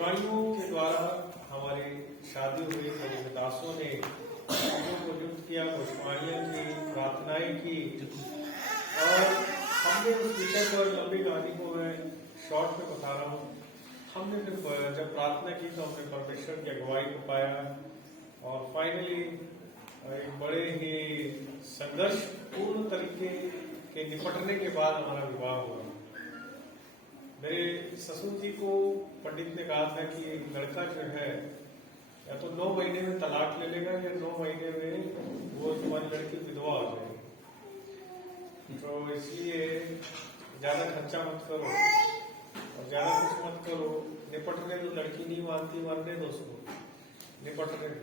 पुष्पाणियों के द्वारा हमारी शादी हुई, मेरे पितासों ने चीजों को युक्त किया, पुष्पाणियों की प्रार्थनाएं की, और हमने उस विषय पर लंबी कहानी को मैं शॉर्ट में बता रहा हूँ। हमने फिर जब प्रार्थना की तो हमने परमेश्वर की अगुवाई को पाया, और फाइनली एक बड़े ही संघर्ष पूर्ण तरीके के निपटने के बाद हमारा विवाह हुआ। मेरे ससुर जी को पंडित ने कहा था कि लड़का जो है या तो 9 महीने में तलाक ले लेगा या 9 महीने में वो तुम्हारी लड़की विधवा हो जाएगी, तो इसलिए ज्यादा खर्चा मत करो और ज्यादा कुछ मत करो, निपटने दो, लड़की नहीं मानती, मरने दो उसको, निपटने दो।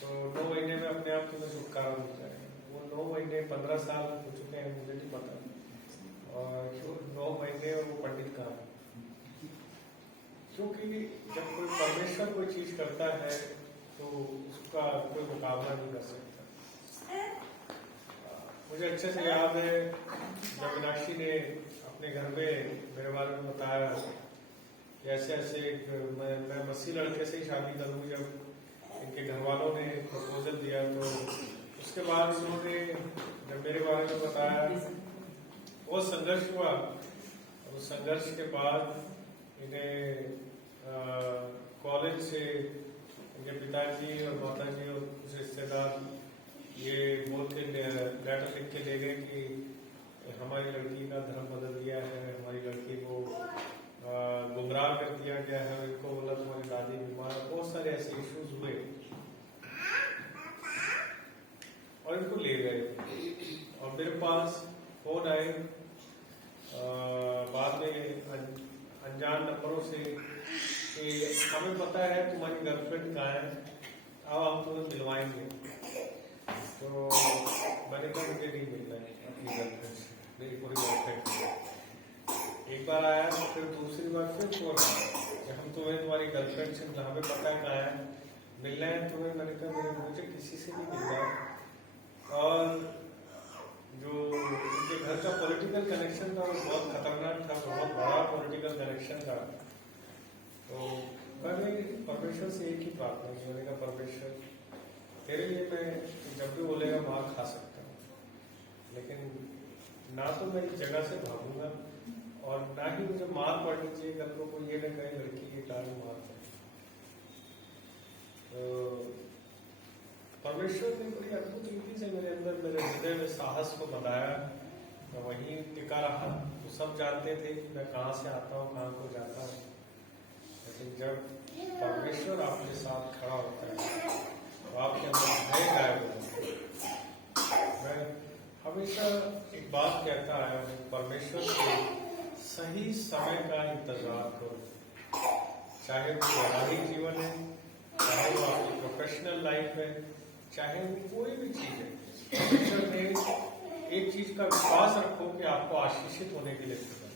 तो 9 महीने में अपने आप तुम्हें छुटकारा मिल जाएगा। वो 9 महीने 15 साल हो चुके हैं, मुझे नहीं पता, और 9 महीने वो पंडित का, क्योंकि जब कोई परमेश्वर कोई चीज करता है तो उसका कोई मुकाबला नहीं कर सकता। मुझे अच्छे से याद है जब मीनाक्षी ने अपने घर में मेरे बारे में बताया कि ऐसे ऐसे मैं मसीह लड़के से ही शादी करूंगी, जब इनके घर वालों ने प्रपोजल दिया, तो उसके बाद उन्होंने जब मेरे बारे में बताया, बहुत संघर्ष हुआ। उस संघर्ष के बाद इन्हें कॉलेज से इनके पिताजी और माताजी और कुछ रिश्तेदार ये बोल के लेटर लिख के ले गए कि हमारी लड़की का धर्म बदल दिया है, हमारी लड़की को गुमराह कर दिया गया है, इनको बोला तुम्हारी दादी बीमार। बहुत सारे ऐसे इश्यूज हुए और इनको ले गए, और मेरे पास फोन आए बाद में अनजान नंबरों से कि हमें पता है तुम्हारी गर्लफ्रेंड कहाँ है, अब हम तुम्हें मिलवाएंगे। तो मैंने कहा मुझे नहीं मिलना है अपनी गर्लफ्रेंड से, मेरी पूरी गर्लफ्रेंड। एक बार आया तो फिर दूसरी बार फिर फोन कि हम तुम्हें तुम्हारी गर्लफ्रेंड से हमें पता है कहाँ है, मिलना है तुम्हें। मैंने कहा मुझे किसी से नहीं मिलना है। और जो उनके घर का पॉलिटिकल कनेक्शन था वो बहुत खतरनाक था, बहुत बड़ा पॉलिटिकल कनेक्शन था। तो मैंने परमेश्वर से एक ही प्रार्थना की, मैंने कहा परमेश्वर तेरे लिए मैं जब भी बोलेगा मार खा सकता हूँ, लेकिन ना तो मैं इस जगह से भागूंगा और ना ही मुझे मार पड़नी चाहिए, कल को ये न कहे लड़की ये डाल मार पड़े। तो परमेश्वर ने बड़ी अद्भुत रीति से मेरे अंदर, मेरे हृदय में साहस को बताया। मैं वहीं टिका रहा। तो सब जानते थे कि मैं कहाँ से आता हूँ, कहाँ को जाता हूँ, लेकिन जब परमेश्वर आपके साथ खड़ा होता है तो आपके अंदर भय गायब हो जाता है। मैं हमेशा एक बात कहता है, परमेश्वर के सही समय का इंतजार करो, चाहे वो वैवाहिक जीवन है, चाहे वो आपकी प्रोफेशनल लाइफ है, चाहे वो कोई भी चीज है। परमेश्वर ने एक चीज का विश्वास रखो कि आपको आशीषित होने के लिए है,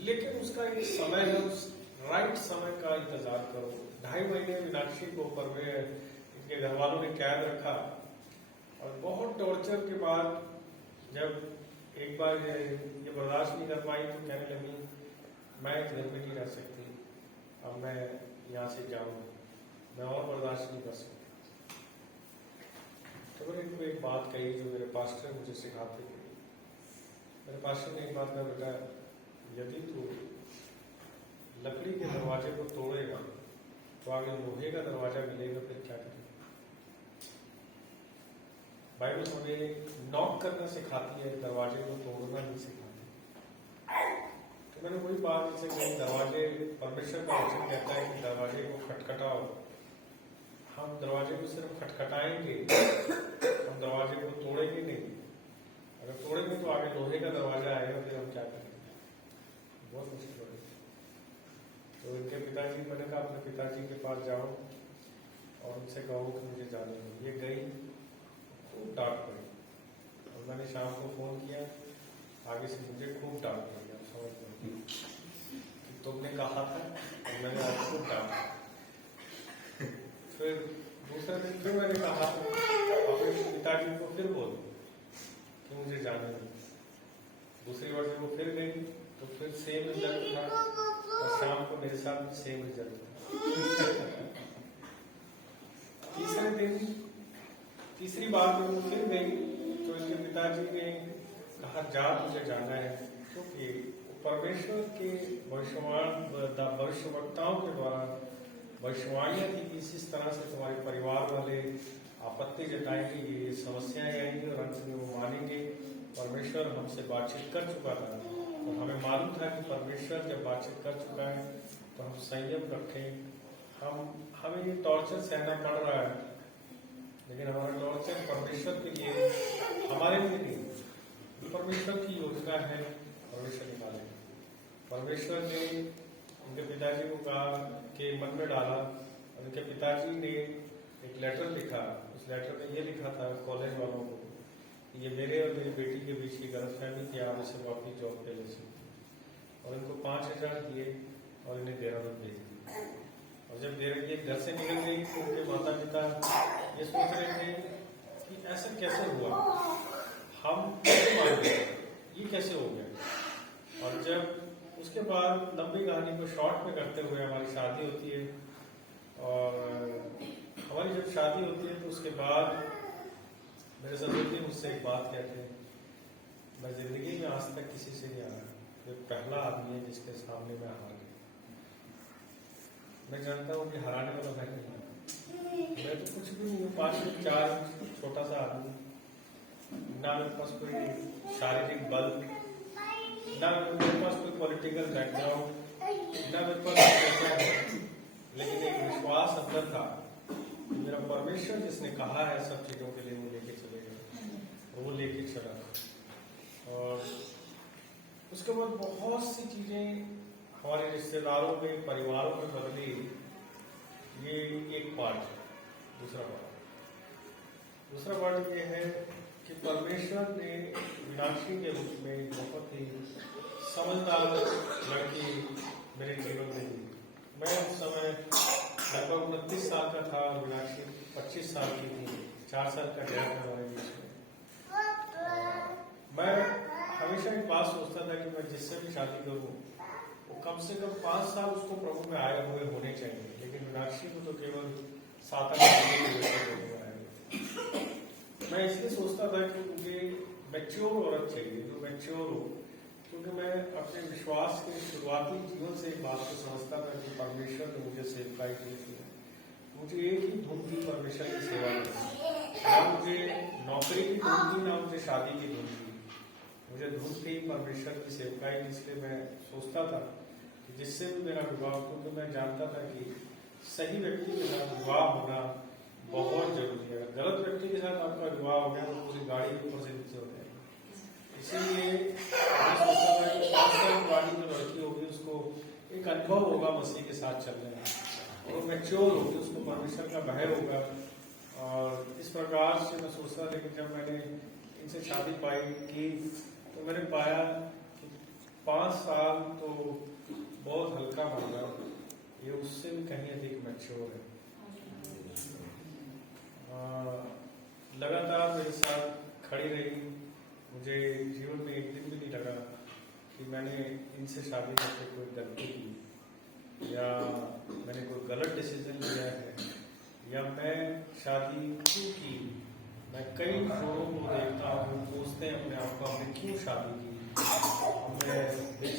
लेकिन उसका एक समय है, उस राइट समय का इंतजार करो। 2.5 महीने मीनाक्षी को इनके घर वालों ने कैद रखा, और बहुत टॉर्चर के बाद जब एक बार ये बर्दाश्त नहीं कर पाई तो कहने लगी मैं इस घर में नहीं रह सकती, अब मैं यहाँ से जाऊंगी, मैं और बर्दाश्त नहीं कर सकती। तो मैंने इनको एक बात कही जो मेरे पास्टर मुझे सिखाते थे। मेरे पास्टर ने एक बात कहा, बेटा यदि तू लकड़ी के दरवाजे को तोड़ेगा तो आगे लोहे का दरवाजा मिलेगा, फिर क्या करेगा। बाइबल हमें नॉक करना सिखाती है, दरवाजे को तोड़ना नहीं सिखाती। तो मैंने वही बात इनसे कही, दरवाजे, परमेश्वर का वचन कहता है कि दरवाजे को खटखटाओ। हम दरवाजे को सिर्फ खटखटाएंगे, हम दरवाजे को तोड़ेंगे नहीं। अगर तोड़ेंगे तो आगे लोहे का दरवाजा आएगा, फिर हम क्या करेंगे, बहुत मुश्किल हो रही। तो इनके पिताजी, मैंने कहा अपने पिताजी के पास जाओ और उनसे कहो कि मुझे जाने दो। ये गई, खूब डांट पड़ी, और मैंने शाम को फोन किया, आगे से मुझे खूब डांट पड़ी, आप समझ लो कि तुमने कहा था और मैंने आज खूब डांटा। फिर दूसरे दिन फिर मैंने कहा अपने पिताजी को फिर बोल कि मुझे जाने दो। दूसरी बार जब वो फिर गई तो फिर सेम रिजल्ट था, और मेरे साथ भी सेम रिजल्ट था। तीसरे दिन तीसरी बार जब वो फिर गई तो इसके पिताजी ने कहा जा तुझे जाना है, क्योंकि परमेश्वर के भविष्यवक्ताओं के द्वारा भविष्यवाणियां थी कि इस तरह से तुम्हारे परिवार वाले आपत्ति जताएंगे, ये समस्याएं आएंगी और अंत में वो मानेंगे। परमेश्वर हमसे बातचीत कर चुका था और हमें मालूम था कि परमेश्वर जब बातचीत कर चुका है तो हम संयम रखें। हमें ये टॉर्चर सहना पड़ रहा है, लेकिन हमारा टॉर्चर परमेश्वर के लिए, हमारे लिए नहीं। परमेश्वर की योजना है, परमेश्वर निकालेगा। परमेश्वर ने उनके पिताजी को कहा कि मन में डाला, और उनके पिताजी ने एक लेटर लिखा। उस लेटर में ये लिखा था कॉलेज वालों को, ये मेरे और मेरी बेटी के बीच की गलतफहमी थी, आप इसे वापस जॉब पे ले सकते। और इनको 5,000 दिए और इन्हें देहरादून भेज दिया। और जब ये घर से निकल गई तो उनके माता पिता ये सोच रहे थे कि ऐसा कैसे हुआ, हम कैसे मान गए, ये कैसे हो गया। और जब उसके बाद लंबी कहानी को शॉर्ट में करते हुए हमारी शादी होती है, और हमारी जब शादी होती है तो उसके बाद मेरे ससुर मुझसे एक बात कहते हैं, मैं जिंदगी में आज तक किसी से नहीं हारा, ये पहला आदमी है जिसके सामने मैं हार गया। मैं जानता हूँ कि हराने वाला मैं नहीं, मैं तो कुछ भी नहीं हूँ, 5 फुट 4 इंच छोटा सा आदमी, ना मेरे पास कोई शारीरिक बल, ना मेरे पास कोई पॉलिटिकल बैकग्राउंड, ना मेरे पास पैसा है, लेकिन एक विश्वास अंदर था। मेरा परमेश्वर जिसने कहा है सब चीजों के लिए वो लेके चलेगा, वो लेके चला। और उसके बाद बहुत सी चीजें हमारे रिश्तेदारों में, परिवारों में बदली। ये एक पार्ट है। दूसरा पार्ट ये है कि परमेश्वर ने मीनाक्षी के रूप में बहुत ही समझदार लड़की मेरे जीवन में दी। मैं उस समय लगभग 29 साल का था, मीनाक्षी 25 साल की थी, 4 साल का गैप है हमारे बीच में। मैं हमेशा एक बात सोचता था कि मैं जिससे भी शादी करूं वो कम से कम 5 साल उसको प्रभु में आए हुए होने चाहिए, लेकिन मीनाक्षी को तो केवल 7-8 साल आए। मैं इसलिए सोचता था कि मुझे मैच्योर औरत चाहिए, जो मैच्योर हो, क्योंकि मैं अपने विश्वास के शुरुआती जीवन से एक बात को समझता था कि परमेश्वर ने मुझे सेवकाई की थी। मुझे एक ही धुन थी परमेश्वर की सेवा करनी, ना मुझे नौकरी की धुन थी, ना मुझे शादी की धुन थी, मुझे धुन थी परमेश्वर की सेवकाई। इसलिए मैं सोचता था कि जिससे भी मेरा विवाह, क्योंकि मैं जानता था कि सही व्यक्ति के साथ विवाह होना बहुत जरूरी है। गलत व्यक्ति के साथ आपका विवाह हो गया तो पूरी गाड़ी ऊपर से नीचे हो जाएगी। इसीलिए मैं सोचता था कि 5 साल पुरानी जो लड़की होगी उसको एक अनुभव होगा मसीह के साथ चलने में, और मैच्योर होगी, उसको परमेश्वर का भय होगा। और इस प्रकार से मैं सोचता था। लेकिन जब मैंने इनसे शादी पाई की तो मैंने पाया कि 5 साल तो बहुत हल्का माना, ये उससे भी कहीं अधिक मैच्योर है। लगातार मेरे साथ खड़ी रही। मुझे जीवन में एक दिन भी नहीं लगा कि मैंने इनसे शादी करके कोई गलती की या मैंने कोई गलत डिसीजन लिया है या मैं शादी क्यों की। मैं कई लोगों को देखता हूँ, सोचते हैं अपने आप को, हमने क्यों शादी की, मेरी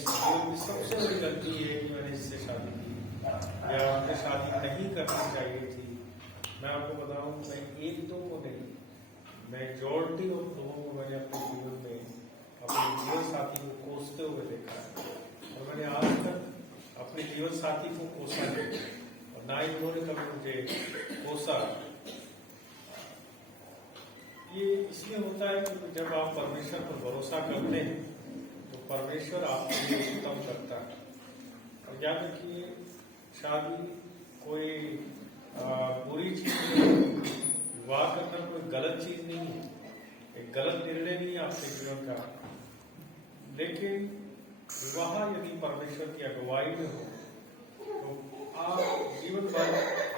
सबसे बड़ी गलती है कि मैंने इससे शादी की या हमने शादी नहीं करनी चाहिए थी। मैं आपको बताऊं, मैं 1-2 को नहीं, मेजॉरिटी ऑफ लोगों को मैंने अपने जीवन में अपने जीवन साथी को कोसते हुए देखा है, और मैंने आज तक अपने जीवन साथी को कोसा नहीं, और ना ही उन्होंने कभी मुझे कोसा। ये इसलिए होता है कि जब आप परमेश्वर पर भरोसा करते हैं तो परमेश्वर आपके लिए उत्तम करता है। और याद रखिए, शादी कोई बुरी चीज नहीं, विवाह करना कोई गलत चीज नहीं है, एक गलत निर्णय नहीं है आपके जीवन का। लेकिन विवाह यदि परमेश्वर की अगुवाई में हो तो आप जीवन भर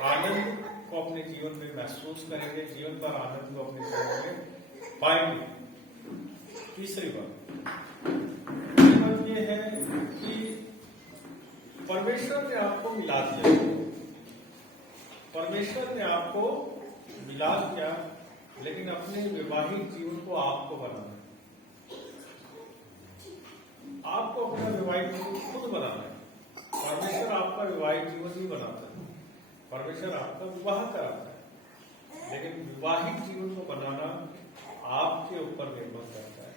आनंद को अपने जीवन में महसूस करेंगे, जीवन भर आनंद को अपने जीवन में पाएंगे। तीसरी बात ये है कि परमेश्वर ने आपको मिला दिया, परमेश्वर ने आपको मिला दिया, लेकिन अपने वैवाहिक जीवन को आपको बनाना है। आपको अपना वैवाहिक जीवन खुद बनाना है। परमेश्वर आपका वैवाहिक जीवन नहीं बनाता है, परमेश्वर आपका विवाह कराता है, लेकिन वैवाहिक जीवन को बनाना आपके ऊपर निर्भर करता है।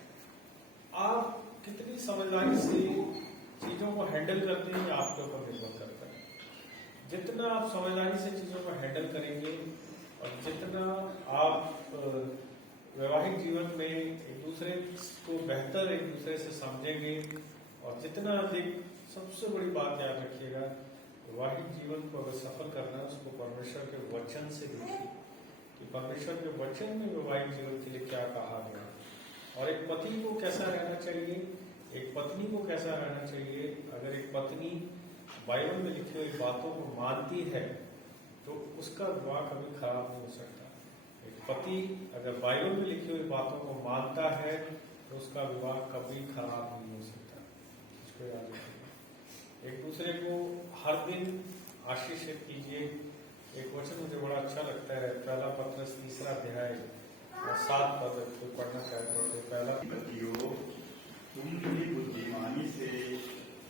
आप कितनी समझदारी से चीजों को हैंडल करते हैं, आपके ऊपर निर्भर करता है। जितना आप समझदारी से चीजों को हैंडल करेंगे और जितना आप वैवाहिक जीवन में एक दूसरे को बेहतर एक दूसरे से समझेंगे, और जितना अधिक, सबसे बड़ी बात याद रखिएगा, वैवाहिक जीवन को अगर सफल करना है उसको परमेश्वर के वचन से देखिए कि परमेश्वर के वचन में वैवाहिक जीवन के लिए क्या कहा गया, और एक पति को कैसा रहना चाहिए, एक पत्नी को कैसा रहना चाहिए। अगर एक पत्नी बाइबल में लिखी हुई बातों को मानती है तो उसका विवाह कभी खराब नहीं हो सकता। एक पति अगर बाइबल में लिखी हुई बातों को मानता है तो उसका विवाह कभी खराब नहीं हो सकता। इसको याद रखिए। एक दूसरे को हर दिन आशीषित कीजिए। एक वचन मुझे बड़ा अच्छा लगता है, पहला पत्रस 3 अध्याय 7 पद को पढ़ना चाहते। पहला, पतियों, तुम भी बुद्धिमानी से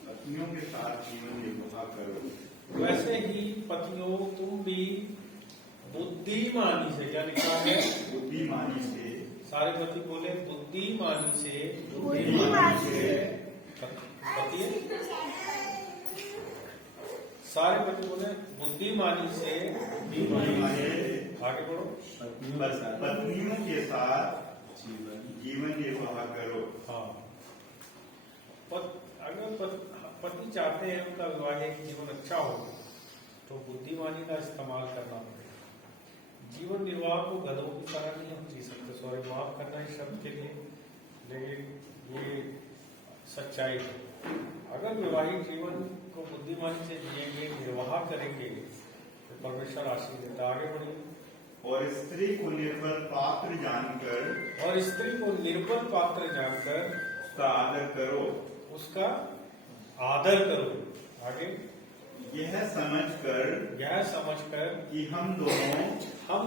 पत्नियों के साथ जीवन निर्वाह करो। वैसे ही पतियों तुम भी बुद्धिमानी से, क्या लिखा है? बुद्धिमानी से। सारे पति बोले बुद्धिमानी से। बुद्धिमानी से। पति सारे पति बोले बुद्धिमानी से। आगे बढ़ो। पत्नियों के साथ जीवन निर्वाह करो। हाँ, अगर पति चाहते हैं उनका वैवाहिक जीवन अच्छा हो तो बुद्धिमानी का इस्तेमाल करना पड़ेगा। जीवन निर्वाह को गधों की तरह नहीं हम जी सकते, सॉरी माफ करना इस शब्द के लिए, लेकिन ये सच्चाई है। अगर वैवाहिक जीवन को बुद्धिमानी से जिएंगे, निर्वाह करेंगे तो परमेश्वर आशीष देता। आगे बढ़िए। और स्त्री को निर्बल पात्र जानकर, और स्त्री को निर्बल पात्र जानकर उसका आदर करो। उसका आदर करो। आगे, यह समझकर कि हम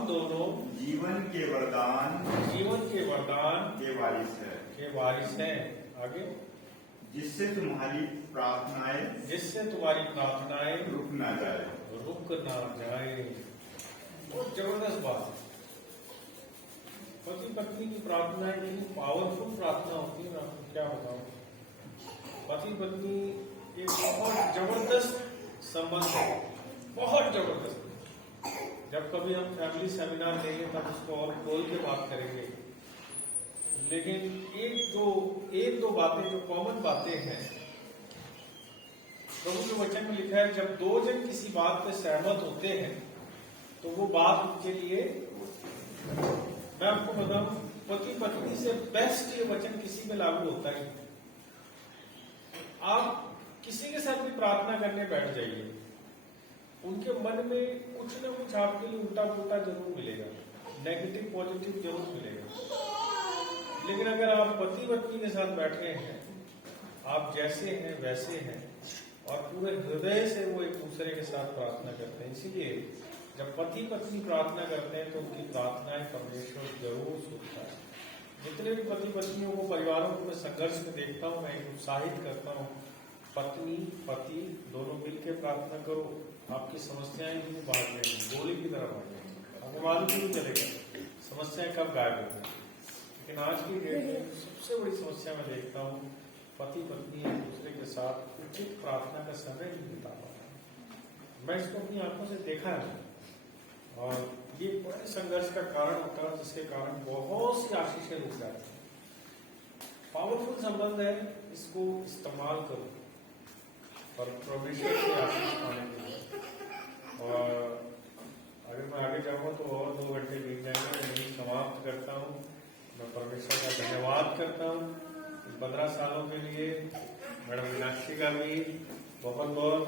दोनों जीवन के वरदान के वारिस हैं। आगे, जिससे तुम्हारी प्रार्थनाएं रुक ना जाए। बहुत जबरदस्त बात है। पति पत्नी की प्रार्थनाएं कितनी पावरफुल प्रार्थना होती है, मैं आपको क्या बताऊं। पति पत्नी एक बहुत जबरदस्त संबंध है, बहुत जबरदस्त। जब कभी हम फैमिली सेमिनार लेंगे तब उसको और खोल के बात करेंगे, लेकिन एक दो बातें जो कॉमन बातें हैं, प्रभु के वचन में लिखा है जब 2 जन किसी बात पे सहमत होते हैं तो वो बात उनके लिए, मैं आपको बताऊं, पति पत्नी से बेस्ट ये वचन किसी में लागू होता है। आप किसी के साथ भी प्रार्थना करने बैठ जाइए, उनके मन में कुछ न कुछ आपके लिए उल्टा पुल्टा जरूर मिलेगा, नेगेटिव पॉजिटिव जरूर मिलेगा। लेकिन अगर आप पति पत्नी के साथ बैठे हैं, आप जैसे हैं वैसे हैं, और पूरे हृदय से वो एक दूसरे के साथ प्रार्थना करते हैं। इसीलिए जब पति पत्नी प्रार्थना करते हैं तो उनकी प्रार्थनाएं परमेश्वर जरूर सुनता है। जितने भी पति पत्नियों को, परिवारों को मैं संघर्ष में देखता हूँ, मैं उत्साहित करता हूँ, पत्नी पति दोनों मिलकर प्रार्थना करो, आपकी समस्याएं भी भाग जाएंगी, गोली की तरह भाग जाएंगी। आपको मालूम नहीं चलेगा समस्याएं कब गायब होंगी। लेकिन आज की डेट में सबसे बड़ी समस्या मैं देखता हूँ, पति पत्नी एक दूसरे के साथ उचित प्रार्थना का समय नहीं बिता पा रहा। मैं इसको अपनी आंखों से देखा है, और ये बड़े संघर्ष का कारण होता है, जिसके कारण बहुत सी आशीषें रुक जाती हैं। पावरफुल संबंध है, इसको इस्तेमाल करो और परमेश्वर से आशीष पाने के लिए। और अगर मैं आगे जाऊंगा तो और 2 घंटे बीत जाएंगे, मैं यही समाप्त करता हूँ। मैं परमेश्वर का धन्यवाद करता हूँ 15 सालों के लिए, मैडम मीनाक्षी का भी बहुत बहुत